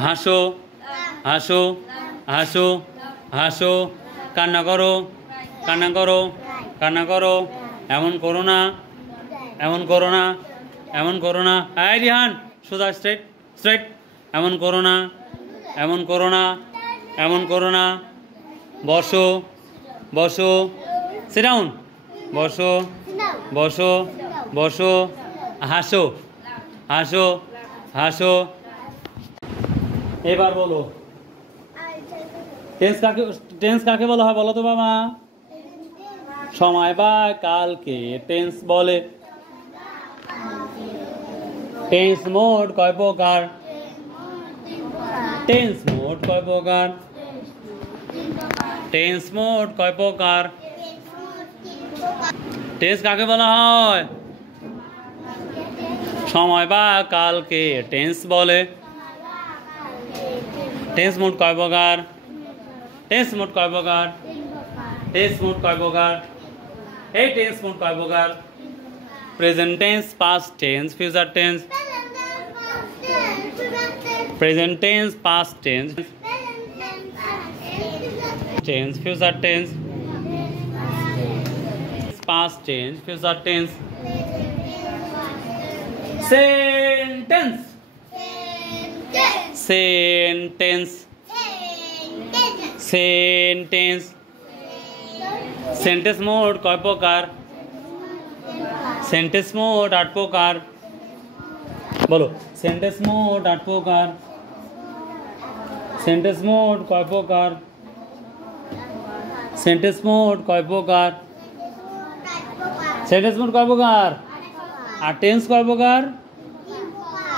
হাসো হাসো হাসো হাসো, কান্না করো কান্না করো কান্না করো, এমন করো না এমন করো না এমন করো না। এই রিহান সোজা স্ট্রেট স্ট্রেট, এমন করো না এমন করো না এমন করো না। বসো বসো, সিট ডাউন, বসো বসো বসো, হাসো হাসো হাসো। এবার বলো টেন্স কাকে বলা হয় বলো তো বাবা? সময় বা কালকে টেন্স বলে। টেন্স মোড কয় প্রকার? টেন্স মোড কয় প্রকার? টেন্স মোড কয় প্রকার? টেন্স কাকে বলা হয়? সময় বা কালকে টেন্স বলে। টেন্স মোড কয় প্রকার? টেন্স মোড কয় প্রকার? টেন্স মোড কয় প্রকার? এই টেন্স মোড কয় প্রকার? Present tense, past tense, future tense. Present tense, past tense, tense, future tense, past tense, future tense. Sentence, sentence, sentence. Sentence mode কয় প্রকার? Sentence mode 8 প্রকার। বলো sentence mode 8 প্রকার। Sentence mode কয় প্রকার? Sentence mode কয় প্রকার? সেন্টেন্স মোড কয় প্রকার? আর টেন্স কয় প্রকার?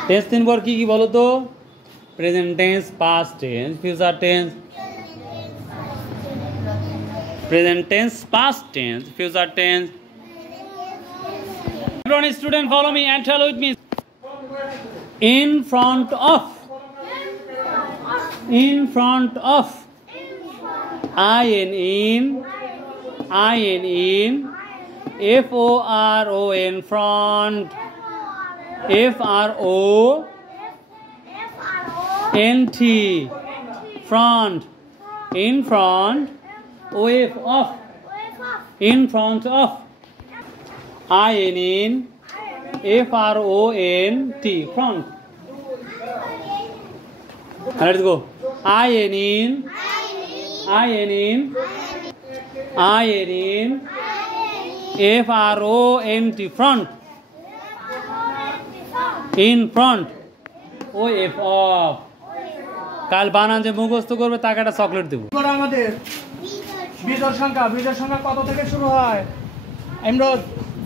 টেন্স 3 প্রকার কি কি বলো তো? Present tense, past tense, future tense. Present tense, past tense, future tense. Everyone student follow me and tell with me. In front of, in front of, in FORON, front, FRONT, front, in front, OF, off, in front of, in FRONT, front. Let's go. in FRONT, front, in front, OF, off. কাল বানান যে মুখস্থ করবে তাকে একটা chocolate দেব। আমাদের বিজোড় সংখ্যা কত থেকে শুরু হয়? ইমরোজ,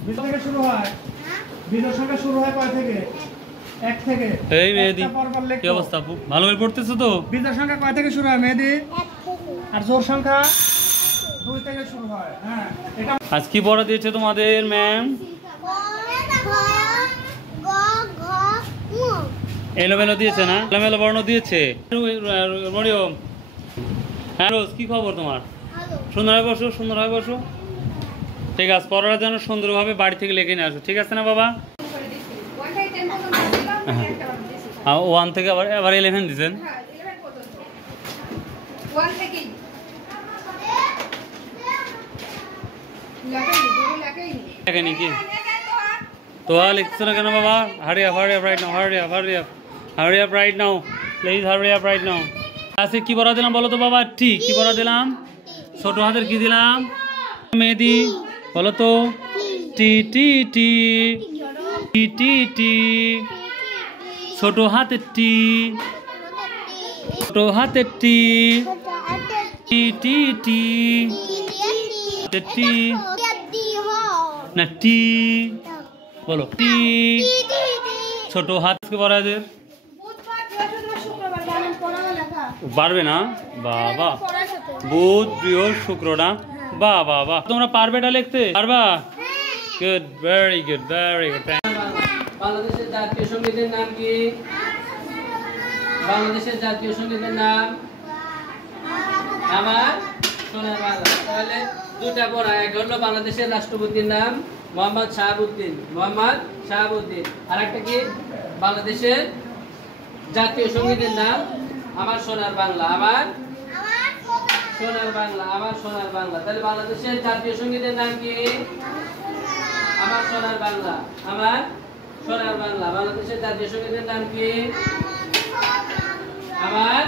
বিজোড় থেকে শুরু হয়, বিজোড় সংখ্যা শুরু হয় কয় থেকে? 1 থেকে। এই মেহেদি কি অবস্থা আপু, ভালো করে পড়তেছো তো? বিজোড় সংখ্যা কয় থেকে শুরু হয় মেহেদি? 1 থেকে। আর জোড় সংখ্যা 2 থেকে শুরু হয়। হ্যাঁ, এটা আজ কি পড়া দিয়েছে তোমাদের ম্যাম? এলোমেলো দিয়েছে না? এলোমেলো বর্ণ দিয়েছে। মরিয়ম, হ্যাঁ রোজ কি খবর তোমার? সুন্দর হয়ে বসো, সুন্দর হয়ে বসো। ঠিক আছে, পড়াটা যেন সুন্দরভাবে বাড়ি থেকে লিখে নিয়ে আসো, ঠিক আছে না বাবা? 1 থেকে আবার 11 দিচ্ছেন। লেখেনি কি তো লিখছো না কেন বাবা? hurry up right now, hurry up right now, please hurry up right now. আজকে কি পড়া দিলাম বলো তো বাবা? টি কি পড়া দিলাম? ছোট হাতের কি দিলাম? মেহেদি বলো তো? টি টি টি টি টি টি, ছোট হাতের টি, ছোট হাতের টি, টি টি টি টি না টি বলো টি, ছোট হাতকে পড়া যায় পারবে না বাবা? বুধ বৃহস্পতি শুক্র না? বাহ বাহ বাহ, তোমরা পারবে এটা লিখতে? পারবা? Good, very good, very good. বাংলাদেশের জাতীয় সঙ্গীতের নাম কি? বাংলাদেশের জাতীয় সঙ্গীতের নাম আমার সোনার বাংলা। তাহলে দুটা পড়া, এক হলো বাংলাদেশের রাষ্ট্রপতির নাম মোহাম্মদ শাহাবুদ্দিন, আর একটা কি বাংলাদেশের জাতীয় সঙ্গীতের নাম আমার সোনার বাংলা, আমার সোনার বাংলা, আমার সোনার বাংলা। তাহলে বাংলাদেশের জাতীয় সঙ্গীতের নাম কি? আমার সোনার বাংলা, আমার সোনার বাংলা। বাংলাদেশের জাতীয় সঙ্গীতের নাম কি? আমার